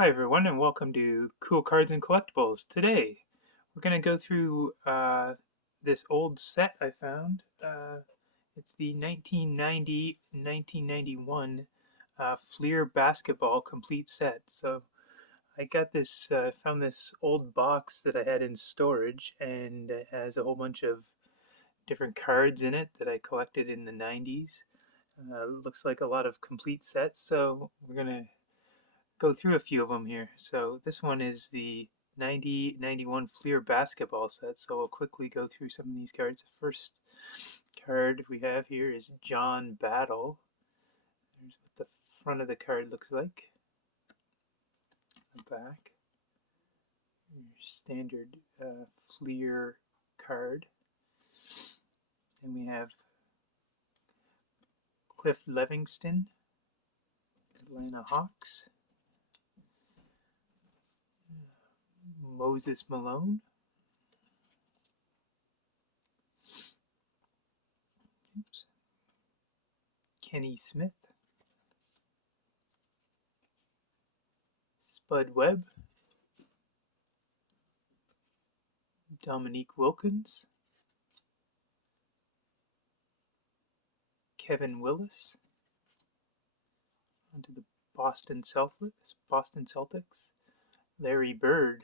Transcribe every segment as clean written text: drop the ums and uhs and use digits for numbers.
Hi everyone and welcome to Cool Cards and Collectibles. Today we're going to go through this old set I found. It's the 1990-1991 Fleer Basketball complete set. So I got this, found this old box that I had in storage, and it has a whole bunch of different cards in it that I collected in the 90s. Looks like a lot of complete sets, so we're going to go through a few of them here. So this one is the 90-91 Fleer basketball set. So we'll quickly go through some of these cards. The first card we have here is John Battle. There's what the front of the card looks like. The back. Your standard Fleer card. Then we have Cliff Levingston, Atlanta Hawks. Moses Malone. Oops. Kenny Smith. Spud Webb. Dominique Wilkins. Kevin Willis. Onto the Boston Celtics. Larry Bird.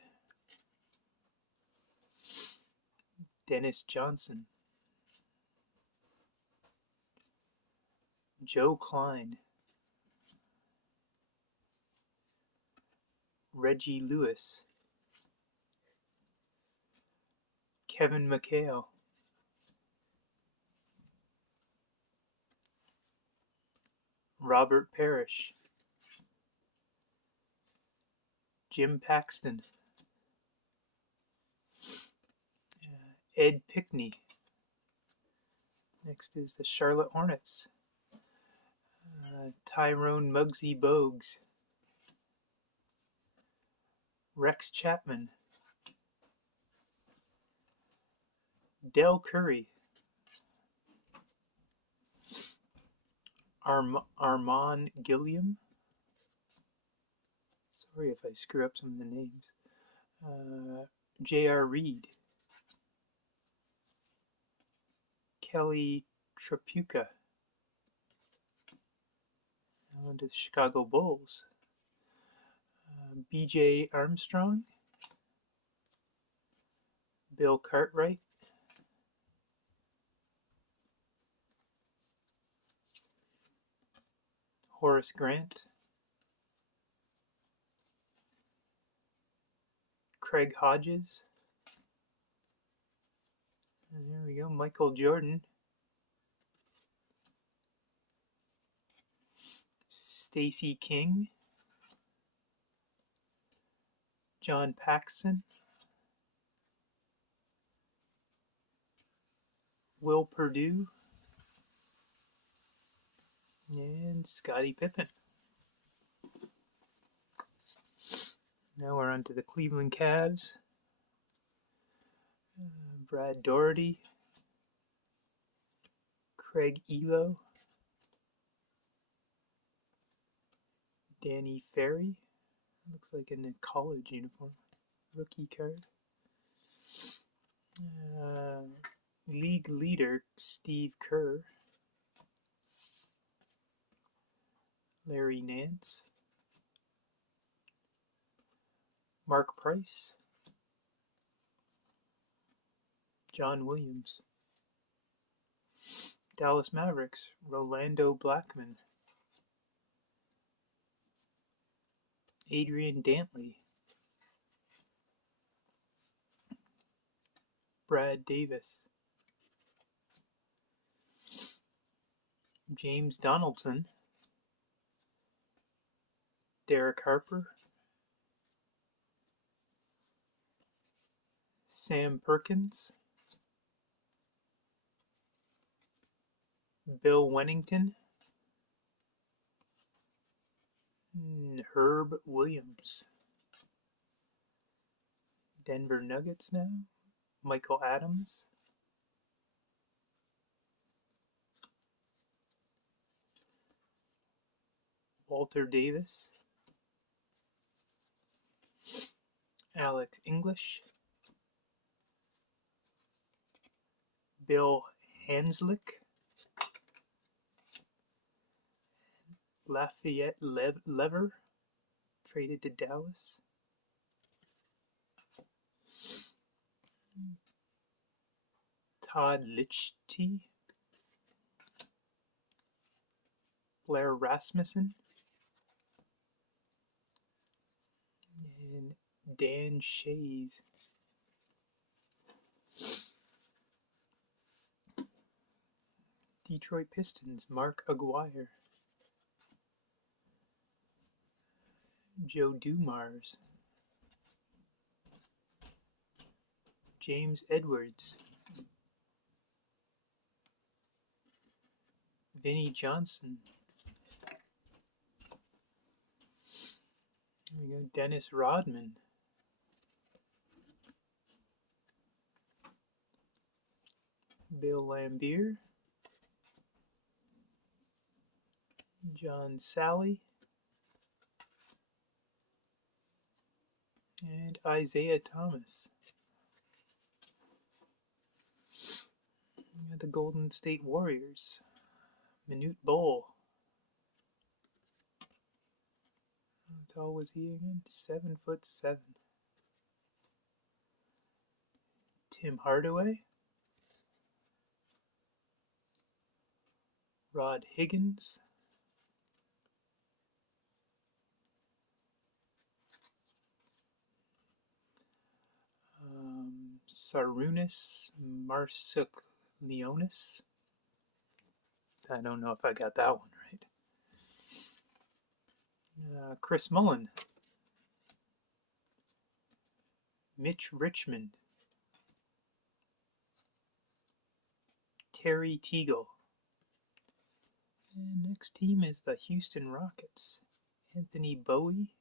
Dennis Johnson. Joe Klein. Reggie Lewis. Kevin McHale. Robert Parrish. Jim Paxton. Ed Pickney. Next is the Charlotte Hornets. Tyrone Muggsy Bogues. Rex Chapman. Del Curry. Armand Gilliam. Sorry if I screw up some of the names. J.R. Reed. Kelly Tripucka. On to the Chicago Bulls. B.J. Armstrong. Bill Cartwright. Horace Grant. Craig Hodges. And there we go, Michael Jordan. Stacey King. John Paxson. Will Perdue. And Scottie Pippen. Now we're on to the Cleveland Cavs. Brad Daugherty. Craig Elo. Danny Ferry. Looks like in a college uniform. Rookie card. League leader Steve Kerr. Larry Nance. Mark Price. John Williams. Dallas Mavericks, Rolando Blackman. Adrian Dantley. Brad Davis. James Donaldson. Derek Harper. Sam Perkins. Bill Wennington. Herb Williams. Denver Nuggets now. Michael Adams. Walter Davis. Alex English, Bill Hanslick, Lafayette Lever, traded to Dallas, Todd Lichty, Blair Rasmussen, and Dan Shays. Detroit Pistons, Mark Aguirre, Joe Dumars, James Edwards, Vinnie Johnson. There we go, Dennis Rodman, Bill Laimbeer, John Sally, and Isaiah Thomas. We got the Golden State Warriors, Manute Bol. How tall was he again? 7'7". Tim Hardaway, Rod Higgins, Sarunas Marsuklionis. I don't know if I got that one right. Chris Mullin, Mitch Richmond, Terry Teagle. And next team is the Houston Rockets. Anthony Bowie,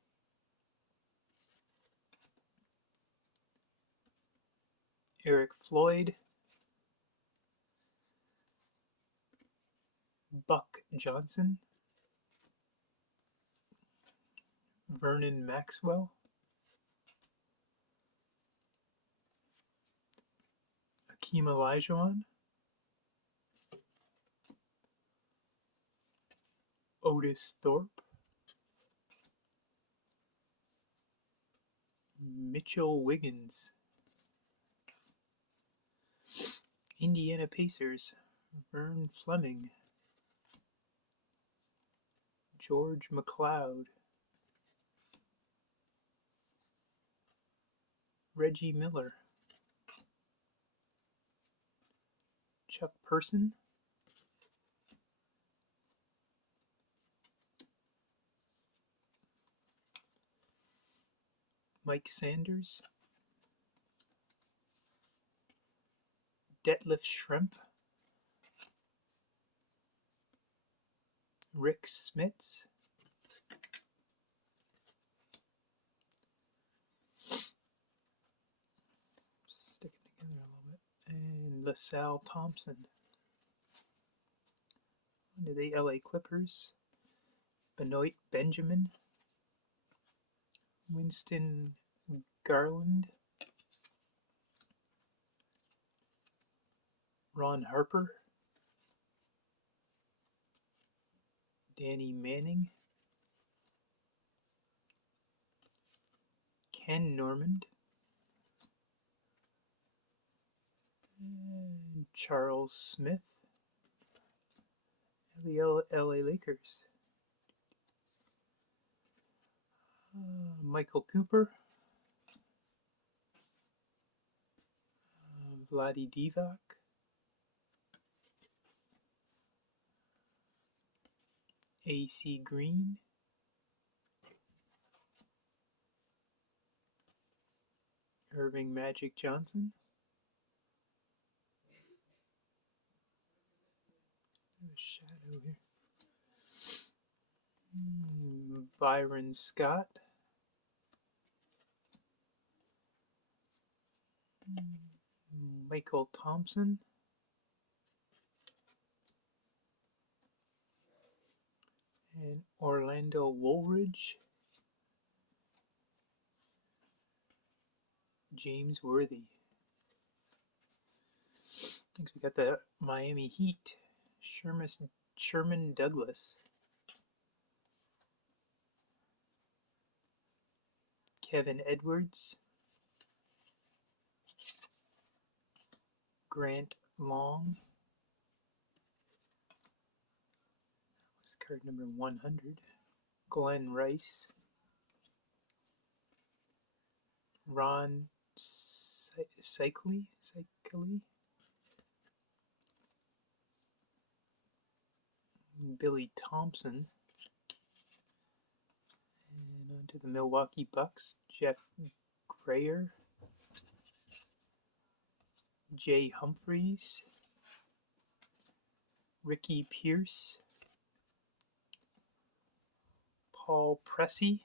Eric Floyd, Buck Johnson, Vernon Maxwell, Akeem Olajuwon, Otis Thorpe, Mitchell Wiggins, Indiana Pacers, Vern Fleming, George McLeod, Reggie Miller, Chuck Person, Mike Sanders, Detlef Schrempf, Rick Smits, stick it together a little bit, and LaSalle Thompson. Under the LA Clippers, Benoit Benjamin, Winston Garland, Ron Harper, Danny Manning, Ken Normand, and Charles Smith, the LA Lakers, Michael Cooper, Vlade Divac, AC Green, Irving Magic Johnson, a shadow here, Byron Scott, Michael Thompson, and Orlando Woolridge, James Worthy. Next we got the Miami Heat, Sherman Douglas, Kevin Edwards, Grant Long. That was card number 100. Glenn Rice, Ron Cycli, Billy Thompson, and on to the Milwaukee Bucks, Jeff Grayer, Jay Humphries, Ricky Pierce, Paul Pressey,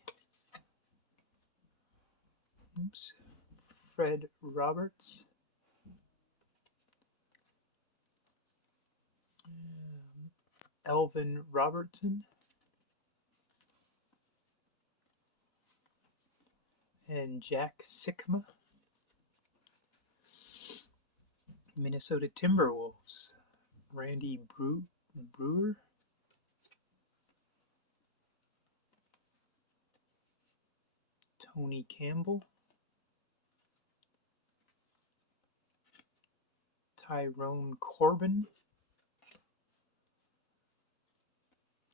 Fred Roberts, Elvin Robertson, and Jack Sikma. Minnesota Timberwolves, Randy Brewer, Tony Campbell, Tyrone Corbin,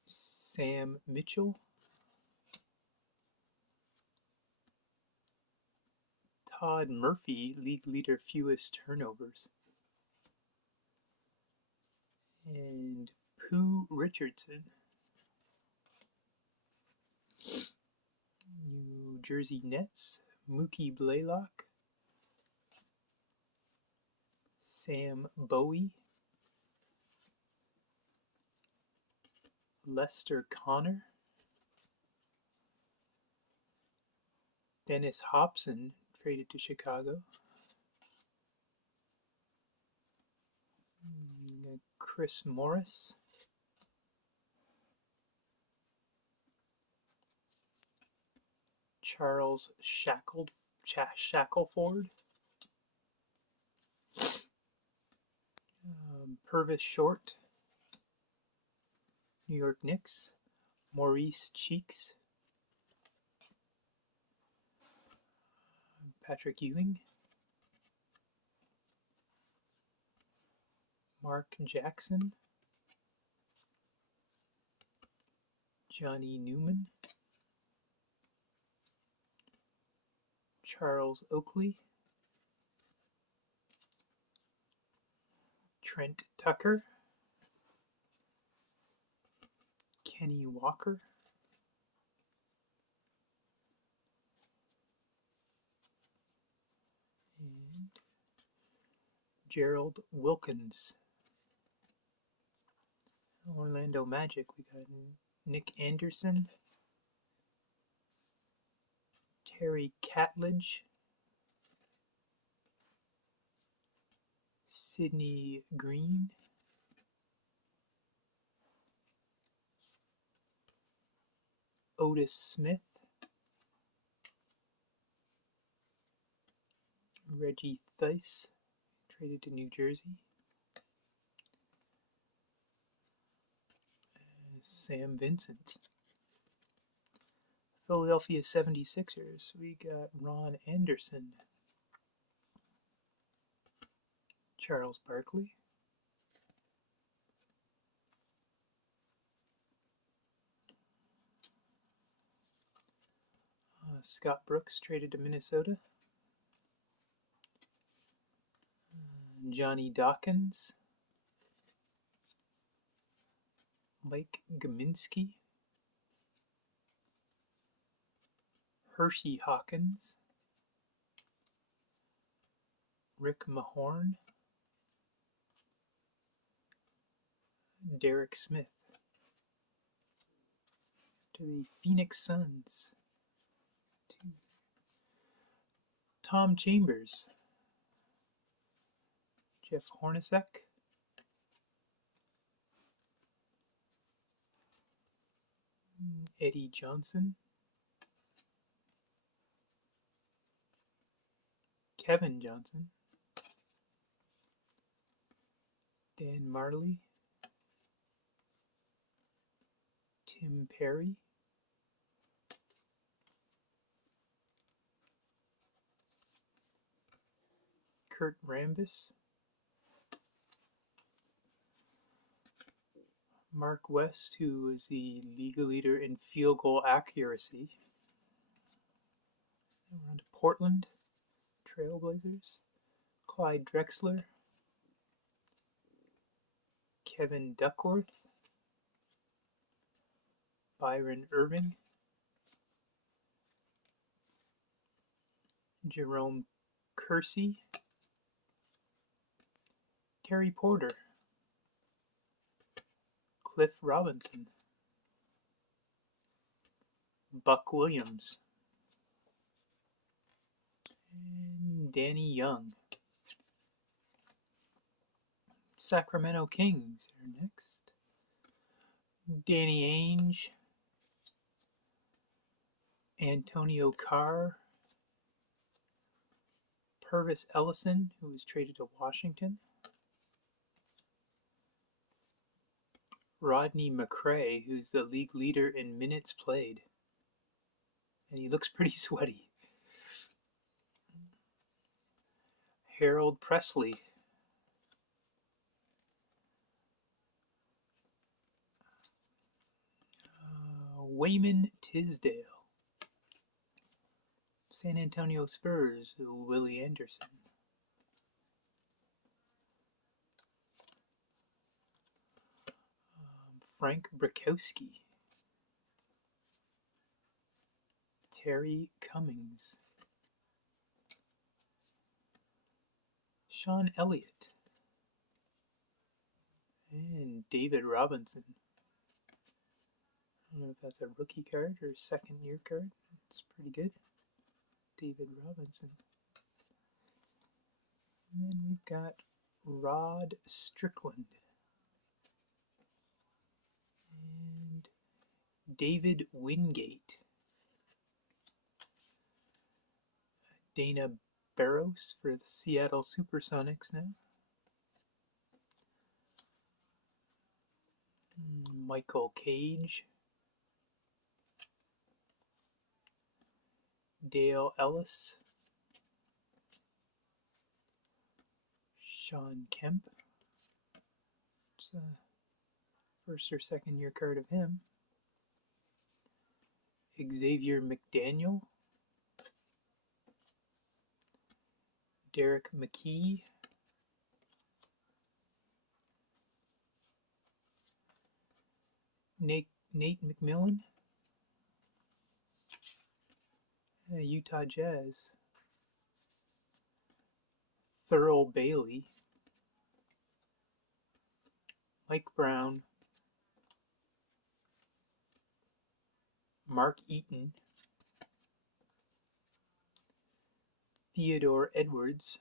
Sam Mitchell, Todd Murphy, league leader, fewest turnovers, and Pooh Richardson. New Jersey Nets, Mookie Blaylock, Sam Bowie, Lester Connor, Dennis Hobson, traded to Chicago, Chris Morris, Charles Shackelford, Purvis Short, New York Knicks, Maurice Cheeks, Patrick Ewing, Mark Jackson, Johnny Newman, Charles Oakley, Trent Tucker, Kenny Walker, and Gerald Wilkins. Orlando Magic, we got Nick Anderson, Terry Catledge, Sidney Green, Otis Smith, Reggie Theis, traded to New Jersey, Sam Vincent. Philadelphia 76ers, we got Ron Anderson, Charles Barkley, Scott Brooks, traded to Minnesota, Johnny Dawkins, Mike Gminski, Hershey Hawkins, Rick Mahorn, Derek Smith. To the Phoenix Suns, Tom Chambers, Jeff Hornacek, Eddie Johnson, Kevin Johnson, Dan Marley, Tim Perry, Kurt Rambis, Mark West, who was the league leader in field goal accuracy. And we're on to Portland Trailblazers, Clyde Drexler, Kevin Duckworth, Byron Irving, Jerome Kersey, Terry Porter, Cliff Robinson, Buck Williams, and Danny Young. Sacramento Kings are next. Danny Ainge, Antonio Carr, Purvis Ellison, who was traded to Washington, Rodney McRae, who's the league leader in minutes played, and he looks pretty sweaty, Harold Presley, Wayman Tisdale, San Antonio Spurs, Willie Anderson, Frank Brakowski, Terry Cummings, Sean Elliott, and David Robinson. I don't know if that's a rookie card or a second year card. It's pretty good. David Robinson. And then we've got Rod Strickland. And David Wingate. Dana Barros for the Seattle Supersonics now. Michael Cage. Dale Ellis. Sean Kemp. It's a first or second year card of him. Xavier McDaniel. Derek McKee. Nate McMillan. Utah Jazz. Thurl Bailey. Mike Brown. Mark Eaton. Theodore Edwards.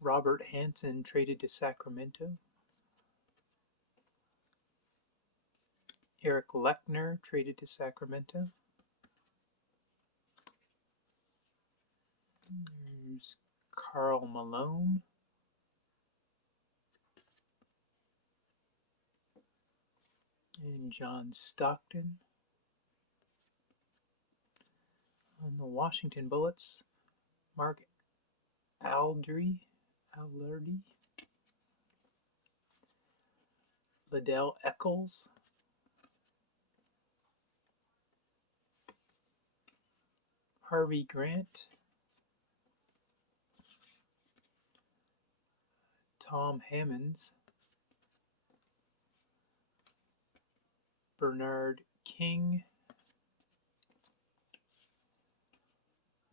Robert Hansen traded to Sacramento. Eric Lechner traded to Sacramento. There's Karl Malone. And John Stockton. On the Washington Bullets, Mark Allardy, Liddell Eccles, Harvey Grant, Tom Hammonds, Bernard King,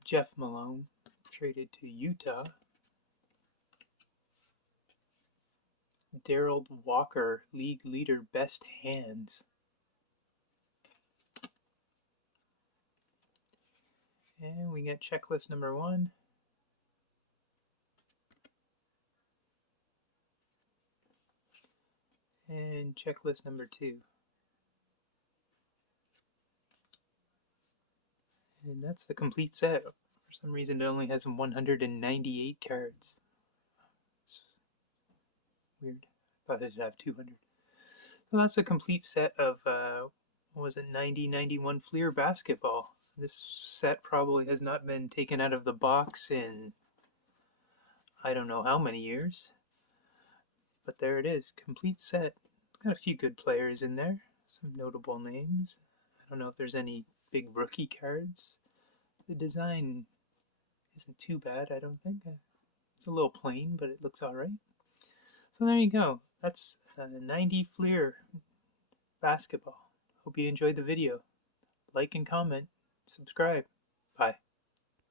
Jeff Malone, traded to Utah, Darrell Walker, league leader, best hands. And we got checklist number 1. And checklist number 2. And that's the complete set. For some reason, it only has 198 cards. It's weird. I thought it'd have 200. So that's a complete set of, what was it, 9091 Fleer basketball. This set probably has not been taken out of the box in I don't know how many years. But there it is, complete set. Got a few good players in there, some notable names. I don't know if there's any big rookie cards. The design isn't too bad, I don't think. It's a little plain, but it looks alright. So there you go. That's 90 Fleer basketball. Hope you enjoyed the video. Like and comment. Subscribe. Bye.